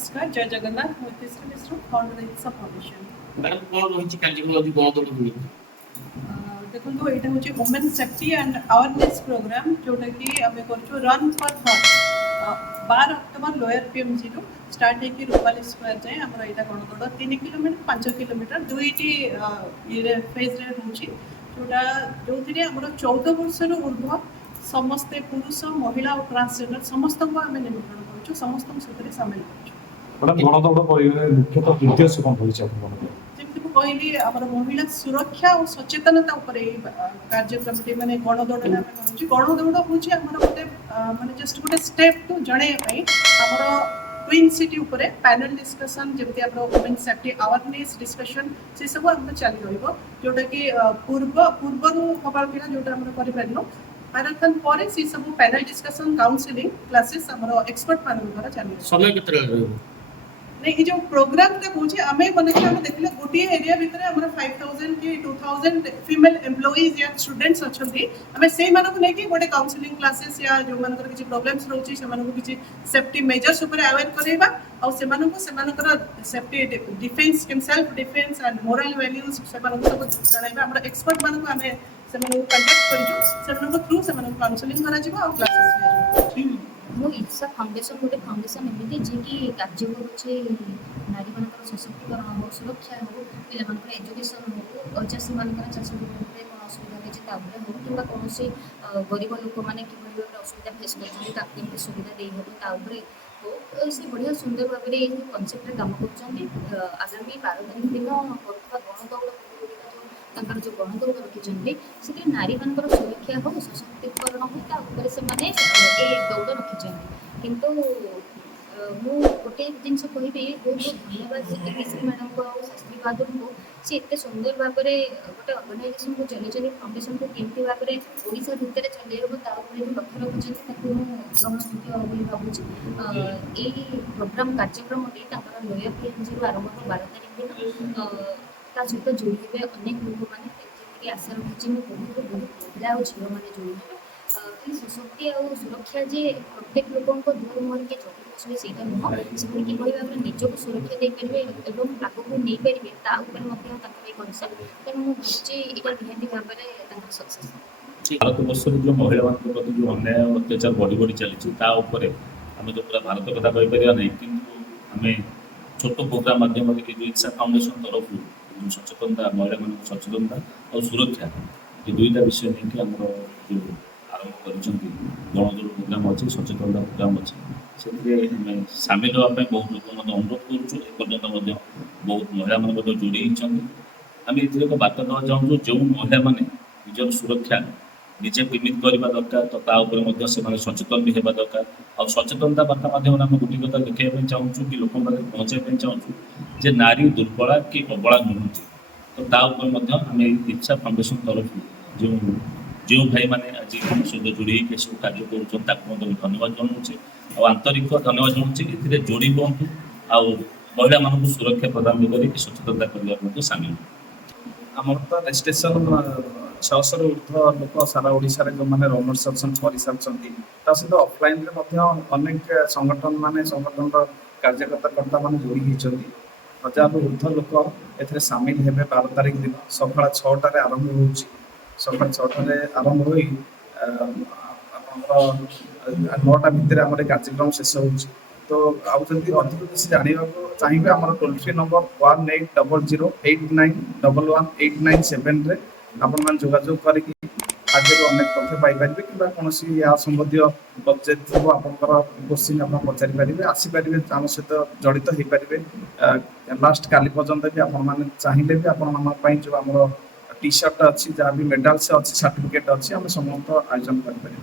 नमस्कार, जय जगन्नाथ। ମୁଁ Itishree Mishra, founder Itsa foundation. Madam କ'ଣ ରହିଛି କାର୍ଯ୍ୟକ୍ରମ ଆଜି ଗଣତନ୍ତ୍ର ଦିବସ? ଦେଖନ୍ତୁ ଏଇଟା ହେଉଛି women safety and awareness program, ଯେଉଁଟାକି ଆମେ କରୁଛୁ run for her. 12 October lower ପିଏମ୍ଜିରୁ ଷ୍ଟାର୍ଟ ହେଇକି ରୂପାଲି ସ୍କୋୟାର ଯାଏଁ ଆମର ଏଇଟା ଗଣଦୌଡ଼ 3 କିଲୋମିଟର 5 କିଲୋମିଟର ଦୁଇଟି ଇଏରେ ଫେଜ୍ରେ ହେଉଛି, ଯେଉଁଥିରେ ଆମର 14 ବର୍ଷରୁ ଉର୍ଦ୍ଧ୍ୱ ସମସ୍ତେ ପୁରୁଷ ମହିଳା ଓ ଟ୍ରାନ୍ସଜେଣ୍ଡର ସମସ୍ତଙ୍କୁ ଆମେ ନିମନ୍ତ୍ରଣ କରୁଛୁ, ସମସ୍ତଙ୍କୁ ସେଥିରେ ସାମିଲ କରୁଛୁ। ଗଣଦୌଡ଼ ପରିବାରରେ ମୁଖ୍ୟତଃ ଉଦ୍ଦେଶ୍ୟ କ'ଣ ରହିଛି ଆପଣଙ୍କର? ଯେମିତି ମୁଁ କହିଲି, ଆମର ମହିଳା ସୁରକ୍ଷା ଓ ସଚେତନତା ଉପରେ ଏଇ କାର୍ଯ୍ୟକ୍ରମଟି ମାନେ ଗଣଦୌଡ଼ରେ ଆମେ କରୁଛୁ। ଗଣଦୌଡ଼ ହେଉଛି ଆମର ଗୋଟେ ମାନେ ଜଷ୍ଟ ଗୋଟେ ଷ୍ଟେପ୍କୁ ଜଣାଇବା ପାଇଁ ଆମର କ୍ୱିନ୍ ସିଟି ଉପରେ ପ୍ୟାନେଲ୍ ଡିସ୍କସନ୍, ଯେମିତି ଆମର ଓମେନ୍ ସେଫ୍ଟି ଆୱାରନେସ୍ ଡିସ୍କସନ୍ ସେସବୁ ଆମର ଚାଲି ରହିବ, ଯେଉଁଟାକି ପୂର୍ବରୁ ହେବାର ଥିଲା, ଯେଉଁଟା ଆମର କରିପାରିଲୁ। ମ୍ୟାରାଥନ୍ ପରେ ସେ ସବୁ ପ୍ୟାନେଲ୍ ଡିସ୍କସନ୍ କାଉନସିଲିଂ କ୍ଲାसेସ୍ ଆମର ଏକ୍ସପର୍ଟ ମାନଙ୍କ ଦ୍ୱାରା ଚାଲିବ। ସମୟ କେତେବେଳେ ରହିବ? नहीं, ये जो प्रोग्राम का पूछे हमें मन के हम देखले गोटी एरिया भीतर हमर 5000 की 2000 फीमेल एम्प्लॉइज या स्टूडेंट्स अछंती, हमें सेही मानको नै कि गोटे काउंसलिंग क्लासेस या जो मानकर किछि प्रॉब्लम्स रहउछि से मानको किछि सेफ्टी मेजर्स ऊपर अवेयर करैबा और से मानको safety defence can self defence and moral values से मानको सब जणाइबा। हमर एक्सपर्ट मानको हमें से मानको कांटेक्ट करिजो, से मानको थ्रू से मानको काउंसलिंग करा जिवो और क्लासेस दिया मो इत्सा फाउंडेशन गोटे फाउंडेशन एमती जे कि कार्य करुचे नारी मान सशक्तिकरण हो, सुरक्षा हो, पिला मान एजुकेशन हो, चाषी मान चाष में कौन असुविधा होती हो कि कौन गरीब लोक मैंने कि असुविधा फेस कर सुविधा दे हो तो से बढ़िया सुंदर भाव में कनसेप्ट काम कर। आगामी 12 तारीख दिन गणदौड़ जो गणदौड़ रखी से नारी मान सुरक्षा हो, सशक्तिकरण हो, से दौड़ रखी। किंतु मु गोटे जिनस कहि बहुत धन्यवाद केसी मैडम को और शास्त्री बहादुर को, सी एत सुंदर भाव में गोटे अर्गानाइजेशन को चलते फाउंडेशन को केमती भाव में ओडिशा भितर चलैब जो लक्ष्य रखिंट ग्रहणयोग्य भावुँ। यही प्रोग्राम कार्यक्रमटी लोयर पीएमजी आरंभ 12 तारीख दिन ता सहित जोड़ी अनेक लोक मैंने आशा रखी बहुत महिला और झील मैंने जोड़ी खाली सशक्ति और सुरक्षा जे प्रत्येक लोक दूर मुहर के चौकी बसवे से नुह से कि भाव में निजक सुरक्षा देपारे और आगे नहीं पारे कनसेप्ट तेणु मुझे यहाँ निहती भाव में सक्सेस। भारत वर्ष जो महिला प्रति जो अन्याय अत्याचार बढ़ी बढ़ी चली आम जो पूरा भारत कथा कहीपर नहीं कि आम छोट प्रोग्राम मध्यम इच्छा फाउंडेशन तरफ सचेतनता महिला मान सचेतनता और सुरक्षा ये दुईटा विषय नहीं आम जो आरंभ कर गणदौड़ प्रोग्राम अच्छे, सचेतनता प्रोग्राम अच्छे, से सामिल होगापी बहुत लोग अनुरोध करुँ। बहुत महिला मान जोड़ी आम एक बार्ता देवा चाहूँ जो महिला मैंने निजर सुरक्षा निजे केमी करवा दरकार तो तापर से सचेतन भी होगा दरकार और सचेतनता बार्ता माध्यम आम गोटे कथा देखा चाहूँ कि लोक पहुँचाई चाहूँ जे नारी दुर्बला कि अबला नुहति तो आम इच्छा फाउंडेशन तरफ जो जो भाई मैंने आज सहित जोड़ी सब कार्य कर धन्यवाद जनाऊे और आंतरिक धन्यवाद जनाऊे ए जोड़ी बंधु आ महिला मानक सुरक्षा प्रदान दिगरे सचेतनता करने सामिल आमर तो रेजिस्ट्रेशन 600 ऊर्ध्व लोक सारा ओडिशा रे जो माने रनर्स अछन कर सारछंती ता सहित ऑफलाइन रे अनेक संगठन माने संगठन कार्यकर्ता माने जोड़ी होइछंती। 1000 ऊर्ध्व लोक एथरे सामिल हेबे 12 तारीख दिन सकाळ 6टा रे आरंभ होउची। सकाळ 6टा रे आरंभ होई आपनकर 9टा भितर हमर कार्यक्रम शेष होउची। तो आउ जल्दी अधिक किसी जानवा चाहिए आम टोल फ्री नंबर 180089111897 रे आपण मान जोगाजोग करके आज अनेक तथ्य पाइपर कि कौन या संबंधी बजेट थी आपंकर क्वेश्चन आप पचारि पारे आसीपारे आम सहित जड़ित हो पारे लास्ट काली पर्यंत भी आपने चाहिए भी आपण जो आम टी शर्ट अच्छी जहाँ भी मेडाल्स अच्छी सर्टिफिकेट अच्छी आम समस्त आयोजन करें।